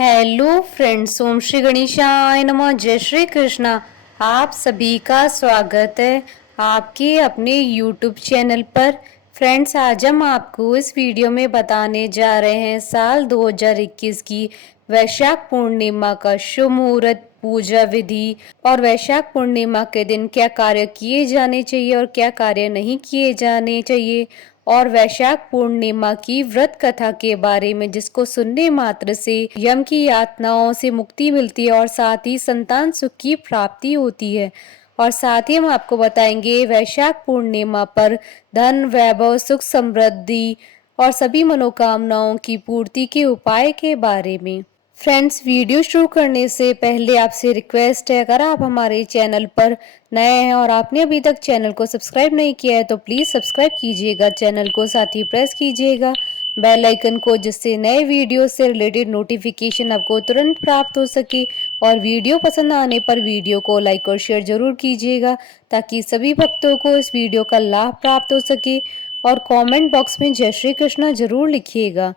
Hello friends, ओम श्री गणेशाय नमः। जय श्री कृष्णा। आप सभी का स्वागत है आपके अपने यूट्यूब चैनल पर। फ्रेंड्स, आज हम आपको इस वीडियो में बताने जा रहे हैं साल 2021 की वैशाख पूर्णिमा का शुभ मुहूर्त, पूजा विधि और वैशाख पूर्णिमा के दिन क्या कार्य किए जाने चाहिए और क्या कार्य नहीं किए जाने चाहिए, और वैशाख पूर्णिमा की व्रत कथा के बारे में, जिसको सुनने मात्र से यम की यातनाओं से मुक्ति मिलती है और साथ ही संतान सुख की प्राप्ति होती है। और साथ ही हम आपको बताएंगे वैशाख पूर्णिमा पर धन, वैभव, सुख, समृद्धि और सभी मनोकामनाओं की पूर्ति के उपाय के बारे में। फ्रेंड्स, वीडियो शुरू करने से पहले आपसे रिक्वेस्ट है, अगर आप हमारे चैनल पर नए हैं और आपने अभी तक चैनल को सब्सक्राइब नहीं किया है तो प्लीज़ सब्सक्राइब कीजिएगा चैनल को, साथ ही प्रेस कीजिएगा बेल आइकन को, जिससे नए वीडियो से रिलेटेड नोटिफिकेशन आपको तुरंत प्राप्त हो सके। और वीडियो पसंद आने पर वीडियो को लाइक और शेयर जरूर कीजिएगा ताकि सभी भक्तों को इस वीडियो का लाभ प्राप्त हो सके। और कमेंट बॉक्स में जय श्री कृष्णा जरूर लिखिएगा।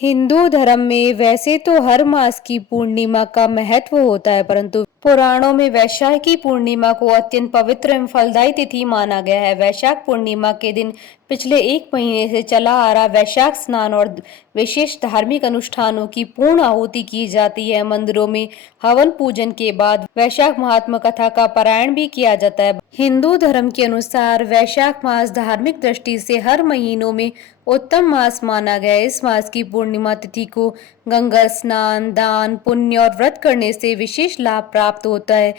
हिंदू धर्म में वैसे तो हर मास की पूर्णिमा का महत्व होता है, परंतु पुराणों में वैशाख की पूर्णिमा को अत्यंत पवित्र एवं फलदायी तिथि माना गया है। वैशाख पूर्णिमा के दिन पिछले 1 महीने से चला आ रहा वैशाख स्नान और विशेष धार्मिक अनुष्ठानों की पूर्ण आहुति की जाती है। मंदिरों में हवन पूजन के बाद वैशाख महात्मा कथा का पारायण भी किया जाता है। हिंदू धर्म के अनुसार वैशाख मास धार्मिक दृष्टि से हर महीनों में उत्तम मास माना गया है। इस मास की पूर्णिमा तिथि को गंगा स्नान, दान, पुण्य और व्रत करने से विशेष लाभ प्राप्त होता है।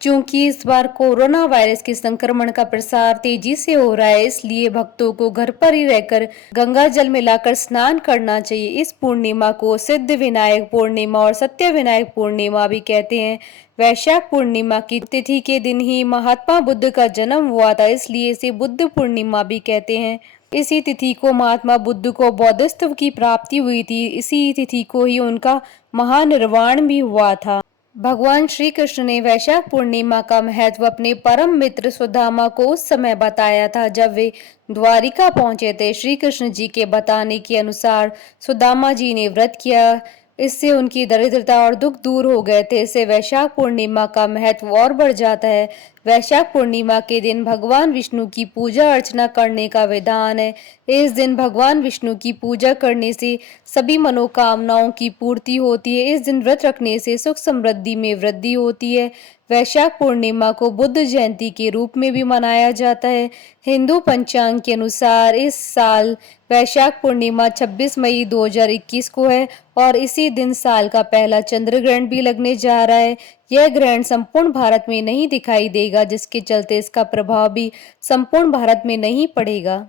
चूंकि इस बार कोरोना वायरस के संक्रमण का प्रसार तेजी से हो रहा है, इसलिए भक्तों को घर पर ही रहकर गंगा जल मिलाकर स्नान करना चाहिए। इस पूर्णिमा को सिद्ध विनायक पूर्णिमा और सत्य विनायक पूर्णिमा भी कहते हैं। वैशाख पूर्णिमा की तिथि के दिन ही महात्मा बुद्ध का जन्म हुआ था, इसलिए इसे बुद्ध पूर्णिमा भी कहते हैं। इसी तिथि को महात्मा बुद्ध को बौद्धत्व की प्राप्ति हुई थी। इसी तिथि को ही उनका महानिर्वाण भी हुआ था। भगवान श्री कृष्ण ने वैशाख पूर्णिमा का महत्व अपने परम मित्र सुदामा को उस समय बताया था जब वे द्वारिका पहुंचे थे। श्री कृष्ण जी के बताने के अनुसार सुदामा जी ने व्रत किया, इससे उनकी दरिद्रता और दुख दूर हो गए थे। इससे वैशाख पूर्णिमा का महत्व और बढ़ जाता है। वैशाख पूर्णिमा के दिन भगवान विष्णु की पूजा अर्चना करने का विधान है। इस दिन भगवान विष्णु की पूजा करने से सभी मनोकामनाओं की पूर्ति होती है। इस दिन व्रत रखने से सुख समृद्धि में वृद्धि होती है। वैशाख पूर्णिमा को बुद्ध जयंती के रूप में भी मनाया जाता है। हिंदू पंचांग के अनुसार इस साल वैशाख पूर्णिमा 26 मई 2021 को है और इसी दिन साल का पहला चंद्र ग्रहण भी लगने जा रहा है। यह ग्रहण संपूर्ण भारत में नहीं दिखाई देगा, जिसके चलते इसका प्रभाव भी संपूर्ण भारत में नहीं पड़ेगा।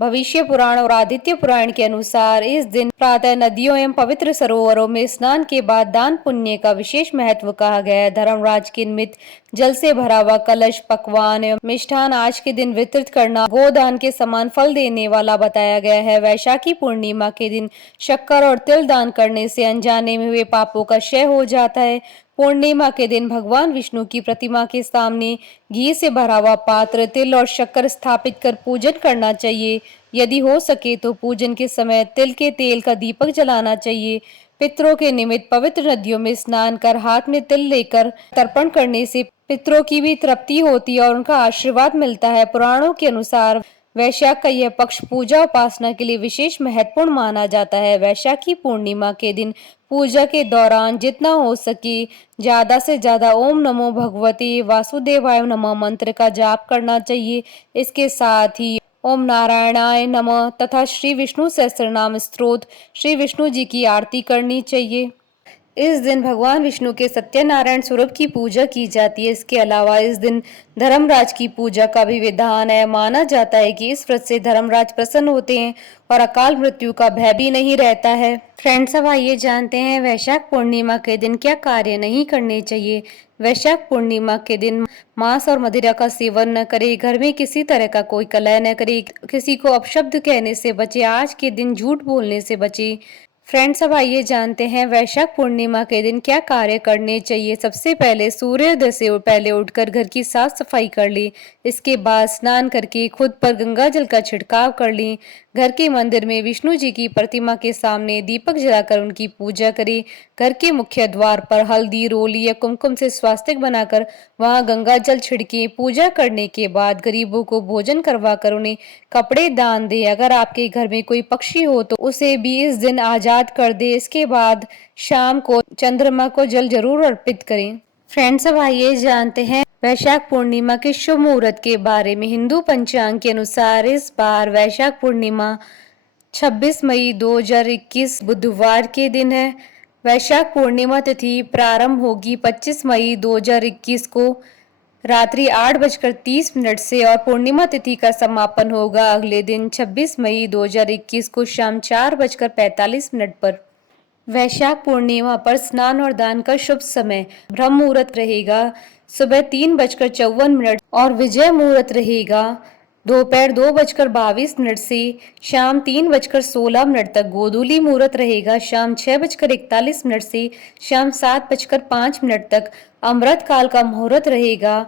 भविष्य पुराण और आदित्य पुराण के अनुसार इस दिन प्रातः नदियों एवं पवित्र सरोवरों में स्नान के बाद दान पुण्य का विशेष महत्व कहा गया है। धर्मराज के निमित्त जल से भरा हुआ कलश, पकवान एवं मिष्ठान आज के दिन वितरित करना गोदान के समान फल देने वाला बताया गया है। वैशाखी पूर्णिमा के दिन शक्कर और तिल दान करने से अनजाने में हुए पापों का क्षय हो जाता है। पूर्णिमा के दिन भगवान विष्णु की प्रतिमा के सामने घी से भरा हुआ पात्र, तिल और शक्कर स्थापित कर पूजन करना चाहिए। यदि हो सके तो पूजन के समय तिल के तेल का दीपक जलाना चाहिए। पितरों के निमित्त पवित्र नदियों में स्नान कर हाथ में तिल लेकर तर्पण करने से पितरों की भी तृप्ति होती है और उनका आशीर्वाद मिलता है। पुराणों के अनुसार वैशाख का यह पक्ष पूजा उपासना के लिए विशेष महत्वपूर्ण माना जाता है। वैशाखी पूर्णिमा के दिन पूजा के दौरान जितना हो सके ज्यादा से ज्यादा ओम नमो भगवते वासुदेवाय नमः मंत्र का जाप करना चाहिए। इसके साथ ही ओम नारायणाय नमः तथा श्री विष्णु सहस्त्रनाम स्तोत्र, श्री विष्णु जी की आरती करनी चाहिए। इस दिन भगवान विष्णु के सत्यनारायण स्वरूप की पूजा की जाती है। इसके अलावा इस दिन धर्मराज की पूजा का भी विधान है। माना जाता है कि इस व्रत से धर्मराज प्रसन्न होते हैं और अकाल मृत्यु का भय भी नहीं रहता है। फ्रेंड्स, अब आइए जानते हैं वैशाख पूर्णिमा के दिन क्या कार्य नहीं करने चाहिए। वैशाख पूर्णिमा के दिन मांस और मदिरा का सेवन न करें, घर में किसी तरह का कोई कलह न करें, किसी को अपशब्द कहने से बचे, आज के दिन झूठ बोलने से बचे। फ्रेंड्स, अब आइए जानते हैं वैशाख पूर्णिमा के दिन क्या कार्य करने चाहिए। सबसे पहले सूर्योदय से पहले उठकर घर की साफ सफाई कर ली। इसके बाद स्नान करके खुद पर गंगा जल का छिड़काव कर ली। घर के मंदिर में विष्णु जी की प्रतिमा के सामने दीपक जलाकर उनकी पूजा करी। घर के मुख्य द्वार पर हल्दी, रोली या कुमकुम से स्वास्तिक बनाकर वहां गंगा जल छिड़के। पूजा करने के बाद गरीबों को भोजन करवाकर उन्हें कपड़े दान दे। अगर आपके घर में कोई पक्षी हो तो उसे भी इस दिन आजाद कर दे। इसके बाद शाम को चंद्रमा को जल जरूर अर्पित करें। फ्रेंड्स, अब आइए जानते हैं वैशाख पूर्णिमा के शुभ मुहूर्त के बारे में। हिंदू पंचांग के अनुसार इस बार वैशाख पूर्णिमा 26 मई 2021 बुधवार के दिन है। वैशाख पूर्णिमा तिथि प्रारंभ होगी 25 मई 2021 को रात्रि 8:30 से और पूर्णिमा तिथि का समापन होगा अगले दिन 26 मई 2021 को शाम 4:45 पर। वैशाख पूर्णिमा पर स्नान और दान का शुभ समय। ब्रह्म मुहूर्त रहेगा सुबह 3:54 और विजय मुहूर्त रहेगा दोपहर 2:22 से शाम 3:16 तक। गोधूली मुहूर्त रहेगा शाम 6:41 से शाम 7:05 तक। अमृत काल का मुहूर्त रहेगा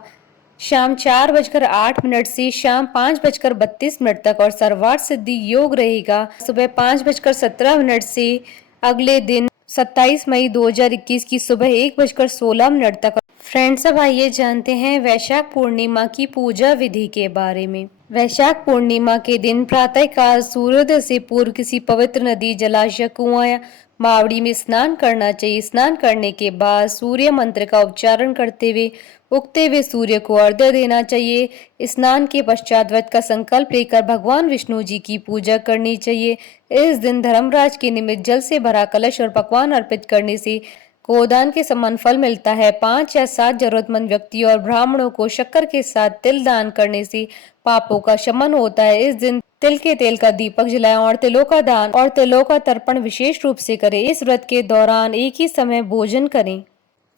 शाम 4:08 से शाम 5:32 तक और सर्वार्थ सिद्धि योग रहेगा सुबह 5:17 से अगले दिन 27 मई 2021 की सुबह 1:16 तक। फ्रेंड्स, अब आइए जानते हैं वैशाख पूर्णिमा की पूजा विधि के बारे में। वैशाख पूर्णिमा के दिन प्रातःकाल सूर्योदय से पूर्व किसी पवित्र नदी, जलाशय, कुआं या बावड़ी में स्नान करना चाहिए। स्नान करने के बाद सूर्य मंत्र का उच्चारण करते हुए उगते हुए सूर्य को अर्घ्य देना चाहिए। स्नान के पश्चात व्रत का संकल्प लेकर भगवान विष्णु जी की पूजा करनी चाहिए। इस दिन धर्मराज के निमित्त जल से भरा कलश और पकवान अर्पित करने से गोदान के समान फल मिलता है। 5 या 7 जरूरतमंद व्यक्ति और ब्राह्मणों को शक्कर के साथ तिल दान करने से पापों का शमन होता है। इस दिन तिल के तेल का दीपक जलाएं और तिलों का दान और तिलों का तर्पण विशेष रूप से करें। इस व्रत के दौरान एक ही समय भोजन करें।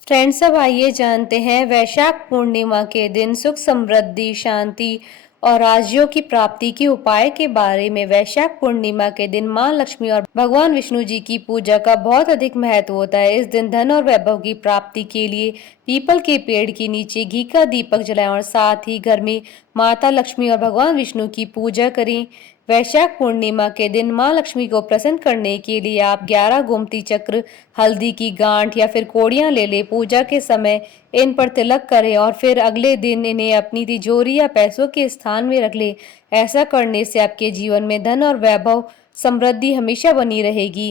फ्रेंड्स, अब आइए जानते हैं वैशाख पूर्णिमा के दिन सुख, समृद्धि, शांति और राज्यों की प्राप्ति के उपाय के बारे में। वैशाख पूर्णिमा के दिन मां लक्ष्मी और भगवान विष्णु जी की पूजा का बहुत अधिक महत्व होता है। इस दिन धन और वैभव की प्राप्ति के लिए पीपल के पेड़ के नीचे घी का दीपक जलाएं और साथ ही घर में माता लक्ष्मी और भगवान विष्णु की पूजा करें। वैशाख पूर्णिमा के दिन मां लक्ष्मी को प्रसन्न करने के लिए आप 11 गोमती चक्र, हल्दी की गांठ या फिर कोड़ियां ले ले। पूजा के समय इन पर तिलक करें और फिर अगले दिन इन्हें अपनी तिजोरी या पैसों के स्थान में रख ले। ऐसा करने से आपके जीवन में धन और वैभव, समृद्धि हमेशा बनी रहेगी।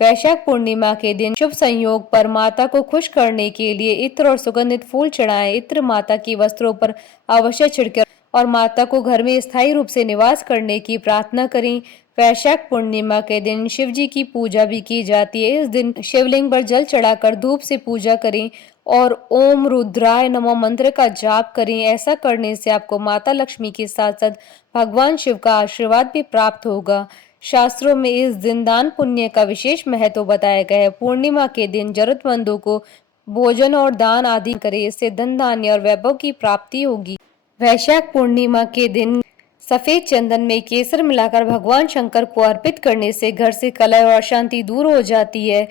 वैशाख पूर्णिमा के दिन शुभ संयोग पर माता को खुश करने के लिए इत्र और सुगंधित फूल चढ़ाएं। इत्र माता की वस्त्रों पर अवश्य छिड़के और माता को घर में स्थायी रूप से निवास करने की प्रार्थना करें। वैशाख पूर्णिमा के दिन शिव जी की पूजा भी की जाती है। इस दिन शिवलिंग पर जल चढ़ाकर धूप से पूजा करें और ओम रुद्राय नमः मंत्र का जाप करें। ऐसा करने से आपको माता लक्ष्मी के साथ साथ भगवान शिव का आशीर्वाद भी प्राप्त होगा। शास्त्रों में इस दिन दान पुण्य का विशेष महत्व बताया गया है। पूर्णिमा के दिन जरूरतमंदों को भोजन और दान आदि करें, इससे धन, धान्य और वैभव की प्राप्ति होगी। वैशाख पूर्णिमा के दिन सफेद चंदन में केसर मिलाकर भगवान शंकर को अर्पित करने से घर से कलह और अशांति दूर हो जाती है।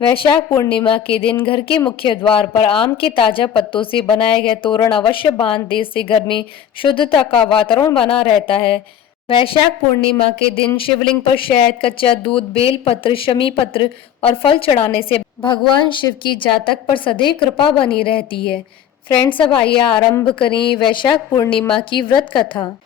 वैशाख पूर्णिमा के दिन घर के मुख्य द्वार पर आम के ताजा पत्तों से बनाए गए तोरण अवश्य बांध दे, इससे घर में शुद्धता का वातावरण बना रहता है। वैशाख पूर्णिमा के दिन शिवलिंग पर शहद, कच्चा दूध, बेल पत्र, शमी पत्र और फल चढ़ाने से भगवान शिव की जातक पर सदैव कृपा बनी रहती है। फ्रेंड्स, अब आइए आरंभ करें वैशाख पूर्णिमा की व्रत कथा।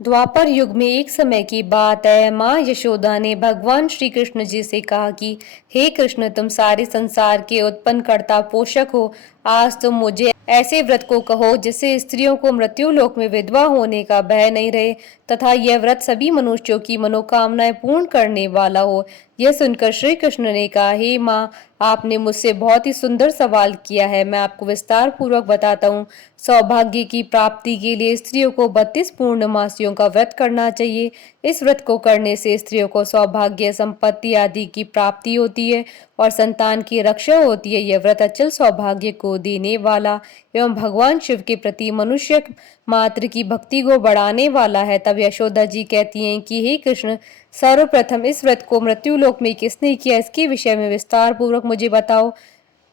द्वापर युग में एक समय की बात है, माँ यशोदा ने भगवान श्री कृष्ण जी से कहा कि हे कृष्ण, तुम सारे संसार के उत्पन्न कर्ता पोषक हो। आज तुम मुझे ऐसे व्रत को कहो जिससे स्त्रियों को मृत्यु लोक में विधवा होने का भय नहीं रहे तथा यह व्रत सभी मनुष्यों की मनोकामनाएं पूर्ण करने वाला हो। यह सुनकर श्री कृष्ण ने कहा, हे माँ, आपने मुझसे बहुत ही सुंदर सवाल किया है। मैं आपको विस्तार पूर्वक बताता हूँ। सौभाग्य की प्राप्ति के लिए स्त्रियों को 32 पूर्णमासियों का व्रत करना चाहिए। इस व्रत को करने से स्त्रियों को सौभाग्य, संपत्ति आदि की प्राप्ति होती है और संतान की रक्षा होती है। यह व्रत अचल सौभाग्य को देने वाला एवं भगवान शिव के प्रति मनुष्य मात्र की भक्ति को बढ़ाने वाला है। तब यशोदा जी कहती हैं कि हे कृष्ण, सर्वप्रथम इस व्रत को मृत्युलोक में किसने किया, इसके विषय में विस्तार पूर्वक मुझे बताओ।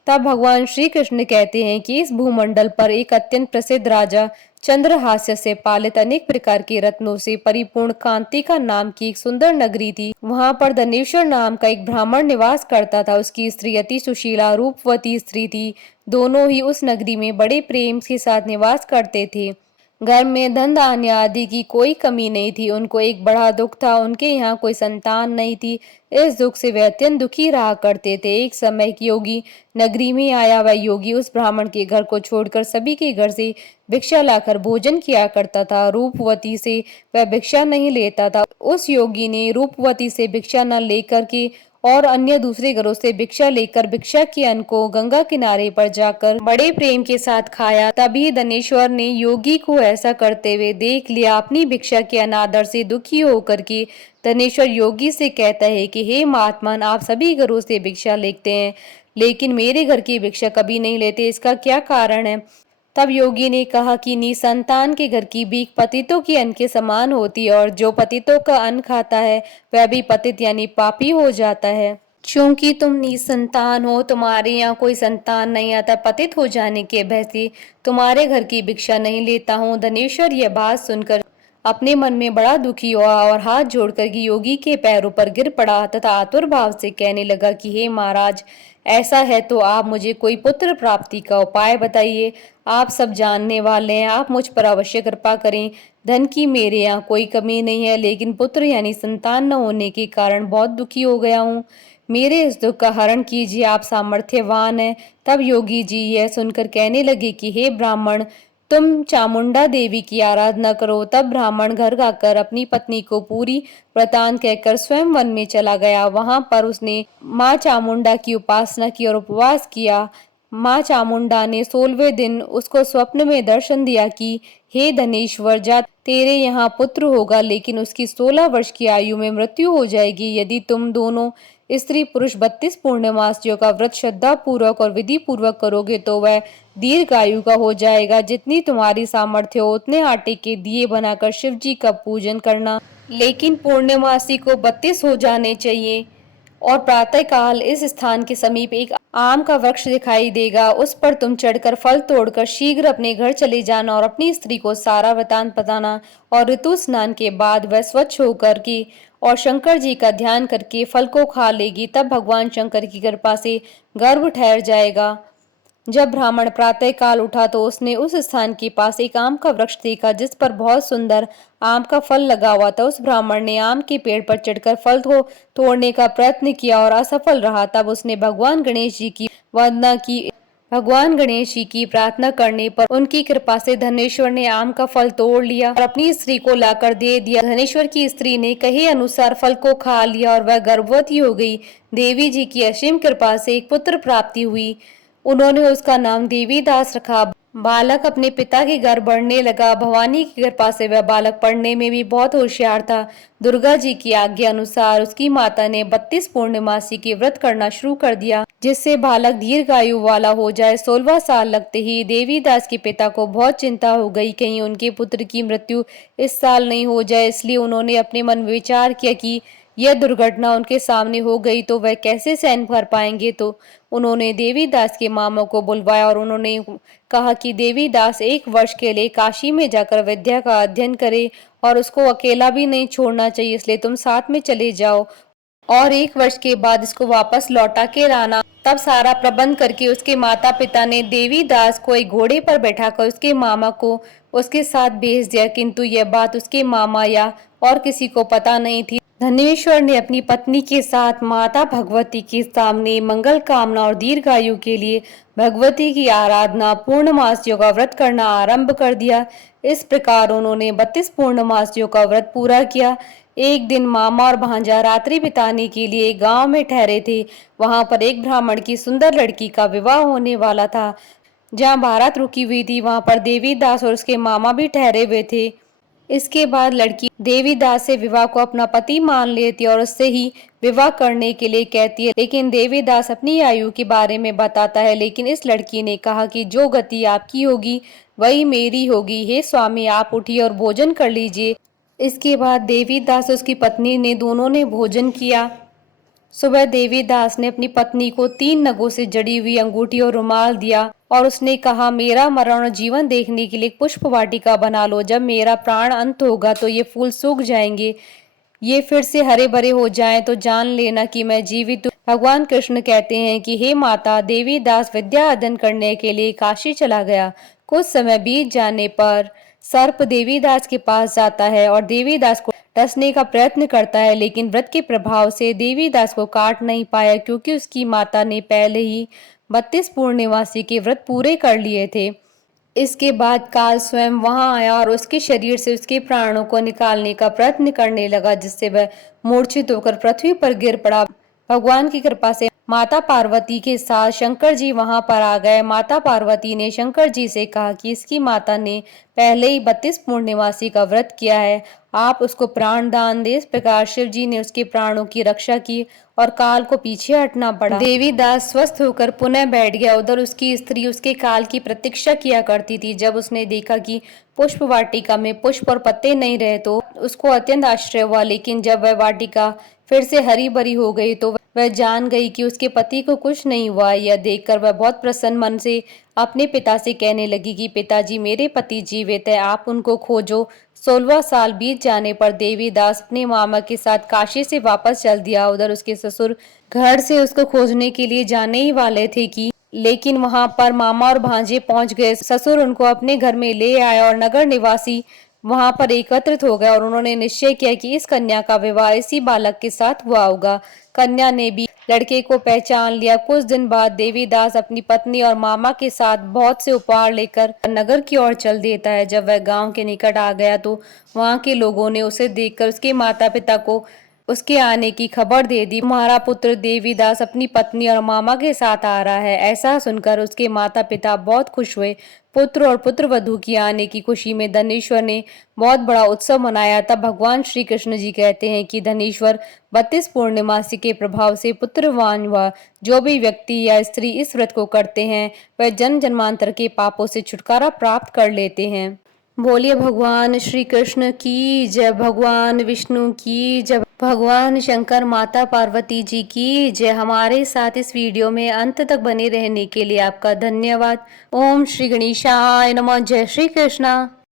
तब भगवान श्री कृष्ण कहते हैं कि इस भूमंडल पर एक अत्यंत प्रसिद्ध राजा चंद्रहास्य से पालित अनेक प्रकार के रत्नों से परिपूर्ण कांतिका नाम की एक सुंदर नगरी थी। वहां पर धनेश्वर नाम का एक ब्राह्मण निवास करता था। उसकी स्त्री अति सुशीला रूपवती स्त्री थी। दोनों ही उस नगरी में बड़े प्रेम के साथ निवास करते थे। घर में धन धान्य आदि की कोई कमी नहीं थी। उनको एक बड़ा दुख था, उनके यहाँ कोई संतान नहीं थी। इस दुख से वे अत्यंत दुखी रहा करते थे। एक समय एक योगी नगरी में आया। वह योगी उस ब्राह्मण के घर को छोड़कर सभी के घर से भिक्षा लाकर भोजन किया करता था। रूपवती से वह भिक्षा नहीं लेता था। उस योगी ने रूपवती से भिक्षा न लेकर के और अन्य दूसरे घरों से भिक्षा लेकर भिक्षा के अन्न को गंगा किनारे पर जाकर बड़े प्रेम के साथ खाया। तभी धनेश्वर ने योगी को ऐसा करते हुए देख लिया। अपनी भिक्षा के अनादर से दुखी होकर के धनेश्वर योगी से कहता है कि हे महात्मन, आप सभी घरों से भिक्षा लेते हैं लेकिन मेरे घर की भिक्षा कभी नहीं लेते, इसका क्या कारण है। तब योगी ने कहा कि निसंतान के घर की भीख पतितों के अन्न के समान होती है और जो पतितों का अन्न खाता है वह भी पतित यानी पापी हो जाता है। क्योंकि तुम निसंतान हो, तुम्हारे यहाँ कोई संतान नहीं आता, पतित हो जाने के भय से तुम्हारे घर की भिक्षा नहीं लेता हूँ। धनेश्वर यह बात सुनकर अपने मन में बड़ा दुखी हुआ और हाथ जोड़कर के योगी के पैरों पर गिर पड़ा तथा आतुर भाव से कहने लगा कि हे महाराज, ऐसा है तो आप मुझे कोई पुत्र प्राप्ति का उपाय बताइए। आप सब जानने वाले हैं, आप मुझ पर अवश्य कृपा करें। धन की मेरे यहाँ कोई कमी नहीं है, लेकिन पुत्र यानी संतान न होने के कारण बहुत दुखी हो गया हूँ। मेरे इस दुख का हरण कीजिए, आप सामर्थ्यवान हैं। तब योगी जी यह सुनकर कहने लगे कि हे ब्राह्मण, तुम चामुंडा देवी की आराधना करो। तब ब्राह्मण घर आकर अपनी पत्नी को पूरी वृतांत कहकर स्वयं वन में चला गया। वहां पर उसने माँ चामुंडा की उपासना की और उपवास किया। माँ चामुंडा ने 16वें दिन उसको स्वप्न में दर्शन दिया कि हे धनेश्वर, जा तेरे यहाँ पुत्र होगा, लेकिन उसकी 16 वर्ष की आयु में मृत्यु हो जाएगी। यदि तुम दोनों स्त्री पुरुष 32 पूर्णमासियों का व्रत श्रद्धा पूर्वक और विधि पूर्वक करोगे तो वह दीर्घायु का हो जाएगा। जितनी तुम्हारी सामर्थ्य हो उतने आटे के दिए बनाकर शिव जी का पूजन करना, लेकिन पूर्णमासी को 32 हो जाने चाहिए। और प्रातः काल इस स्थान के समीप एक आम का वृक्ष दिखाई देगा, उस पर तुम चढ़कर फल तोड़कर शीघ्र अपने घर चले जाना और अपनी स्त्री को सारा वृतांत बताना। और ऋतु स्नान के बाद वह स्वच्छ होकर के और शंकर जी का ध्यान करके फल को खा लेगी। तब भगवान शंकर की कृपा से गर्भ ठहर जाएगा। जब ब्राह्मण प्रातः काल उठा तो उसने उस स्थान के पास एक आम का वृक्ष देखा जिस पर बहुत सुंदर आम का फल लगा हुआ था। उस ब्राह्मण ने आम के पेड़ पर चढ़कर फल को तोड़ने का प्रयत्न किया और असफल रहा। तब उसने भगवान गणेश जी की वंदना की। भगवान गणेश जी की प्रार्थना करने पर उनकी कृपा से धनेश्वर ने आम का फल तोड़ लिया और अपनी स्त्री को लाकर दे दिया। धनेश्वर की स्त्री ने कहे अनुसार फल को खा लिया और वह गर्भवती हो गई। देवी जी की असीम कृपा से एक पुत्र प्राप्ति हुई। उन्होंने उसका नाम देवीदास रखा। बालक अपने पिता के घर बढ़ने लगा। भवानी की कृपा से वह बालक पढ़ने में भी बहुत होशियार था। दुर्गा जी की आज्ञा अनुसार उसकी माता ने 32 पूर्णमासी के व्रत करना शुरू कर दिया, जिससे बालक दीर्घायु वाला हो जाए। 16वां साल लगते ही देवीदास के पिता को बहुत चिंता हो गई, कहीं उनके पुत्र की मृत्यु इस साल नहीं हो जाए। इसलिए उन्होंने अपने मन में विचार किया कि यह दुर्घटना उनके सामने हो गई तो वह कैसे सहन कर पाएंगे। तो उन्होंने देवीदास के मामा को बुलवाया और उन्होंने कहा कि देवीदास 1 वर्ष के लिए काशी में जाकर विद्या का अध्ययन करे और उसको अकेला भी नहीं छोड़ना चाहिए, इसलिए तुम साथ में चले जाओ और 1 वर्ष के बाद इसको वापस लौटा के लाना। तब सारा प्रबंध करके उसके माता पिता ने देवीदास को एक घोड़े पर बैठाकर उसके मामा को उसके साथ भेज दिया, किंतु यह बात उसके मामा या और किसी को पता नहीं थी। धनेश्वर ने अपनी पत्नी के साथ माता भगवती के सामने मंगल कामना और दीर्घायु के लिए भगवती की आराधना पूर्णमासियों का व्रत करना आरंभ कर दिया। इस प्रकार उन्होंने 32 पूर्णमासियों का व्रत पूरा किया। एक दिन मामा और भांजा रात्रि बिताने के लिए गांव में ठहरे थे। वहां पर एक ब्राह्मण की सुंदर लड़की का विवाह होने वाला था। जहां बारात रुकी हुई थी वहां पर देवीदास और उसके मामा भी ठहरे हुए थे। इसके बाद लड़की देवीदास से विवाह को अपना पति मान लेती और उससे ही विवाह करने के लिए कहती है, लेकिन देवीदास अपनी आयु के बारे में बताता है। लेकिन इस लड़की ने कहा कि जो गति आपकी होगी वही मेरी होगी। हे स्वामी, आप उठिए और भोजन कर लीजिए। इसके बाद देवीदास और उसकी पत्नी ने दोनों ने भोजन किया। सुबह देवीदास ने अपनी पत्नी को 3 नगों से जड़ी हुई अंगूठी और रुमाल दिया और उसने कहा, मेरा मरण और जीवन देखने के लिए एक पुष्प वाटिका बना लो। जब मेरा प्राण अंत होगा तो ये फूल सूख जाएंगे, ये फिर से हरे भरे हो जाएं तो जान लेना कि मैं जीवित हूँ। भगवान कृष्ण कहते हैं कि हे माता, देवीदास विद्या अध्ययन करने के लिए काशी चला गया। कुछ समय बीत जाने पर सर्प देवीदास के पास जाता है और देवीदास को डसने का प्रयत्न करता है, लेकिन व्रत के प्रभाव से देवीदास को काट नहीं पाया, क्योंकि उसकी माता ने पहले ही 32 पूर्णिमासी के व्रत पूरे कर लिए थे। इसके बाद काल स्वयं वहां आया और उसके शरीर से उसके प्राणों को निकालने का प्रयत्न करने लगा, जिससे वह मूर्छित होकर पृथ्वी पर गिर पड़ा। भगवान की कृपा से माता पार्वती के साथ शंकर जी वहां पर आ गए। माता पार्वती ने शंकर जी से कहा कि इसकी माता ने पहले ही 32 पूर्णिमासी का व्रत किया है, आप उसको प्राण दान दे। इस प्रकार शिव जी ने उसके प्राणों की रक्षा की और काल को पीछे हटना पड़ा। देवीदास स्वस्थ होकर पुनः बैठ गया। उधर उसकी स्त्री उसके काल की प्रतीक्षा किया करती थी। जब उसने देखा कि पुष्प वाटिका में पुष्प और पत्ते नहीं रहे तो उसको अत्यंत आश्चर्य हुआ, लेकिन जब वह वाटिका फिर से हरी भरी हो गई तो वह जान गई कि उसके पति को कुछ नहीं हुआ। यह देखकर वह बहुत प्रसन्न मन से अपने पिता से कहने लगी कि पिताजी, मेरे पति जीवित है, आप उनको खोजो। 16वां साल बीत जाने पर देवीदास अपने मामा के साथ काशी से वापस चल दिया। उधर उसके ससुर घर से उसको खोजने के लिए जाने ही वाले थे कि लेकिन वहां पर मामा और भांजे पहुंच गए। ससुर उनको अपने घर में ले आए और नगर निवासी वहां पर एकत्रित हो गए और उन्होंने निश्चय किया कि इस कन्या का विवाह इसी बालक के साथ हुआ होगा। कन्या ने भी लड़के को पहचान लिया। कुछ दिन बाद देवीदास अपनी पत्नी और मामा के साथ बहुत से उपहार लेकर नगर की ओर चल देता है। जब वह गांव के निकट आ गया तो वहां के लोगों ने उसे देखकर उसके माता पिता को उसके आने की खबर दे दी। तुम्हारा पुत्र देवीदास अपनी पत्नी और मामा के साथ आ रहा है। ऐसा सुनकर उसके माता पिता बहुत खुश हुए। पुत्र और पुत्र वधू की आने की खुशी में धनेश्वर ने बहुत बड़ा उत्सव मनाया। तब भगवान श्री कृष्ण जी कहते हैं कि धनेश्वर 32 पूर्णिमासी के प्रभाव से पुत्रवान हुआ। जो भी व्यक्ति या स्त्री इस व्रत को करते हैं वह जन्म जन्मांतर के पापों से छुटकारा प्राप्त कर लेते हैं। बोलिए भगवान श्री कृष्ण की जय, भगवान विष्णु की जय, भगवान शंकर माता पार्वती जी की जय। हमारे साथ इस वीडियो में अंत तक बने रहने के लिए आपका धन्यवाद। ओम श्री गणेशाय नमः। जय श्री कृष्णा।